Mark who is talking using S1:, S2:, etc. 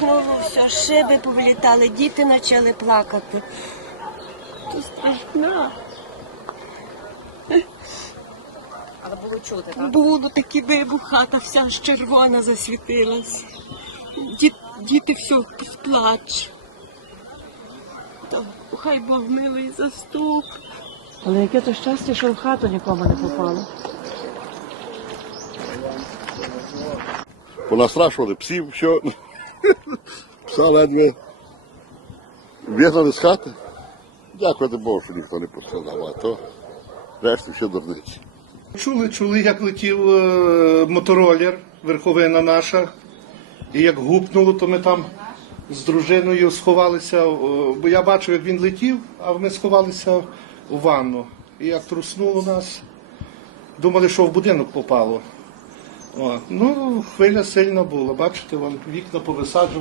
S1: грохнуло, все, шиби повилітали, діти почали плакати. То страшно.
S2: Але було чути, так?
S1: Було такий вибух, хата вся ж червона засвітилась. Діт, діти все сплач. То хай Бог милий заступ.
S3: Але яке то щастя, що в хату нікому не попало.
S4: Понастрашували псів, все. Пса ледве з хати. Дякувати Богу, що ніхто не пострадав, а то решті все дурниці.
S5: Чули, чули, як летів е, моторолер, верховина наша. І як гупнуло, то ми там з дружиною сховалися. е, Бо я бачив, як він летів, а ми сховалися у ванну. І як труснуло нас, думали, що в будинок попало. О, ну, хвиля сильна була. Бачите, вон вікна повисаджували.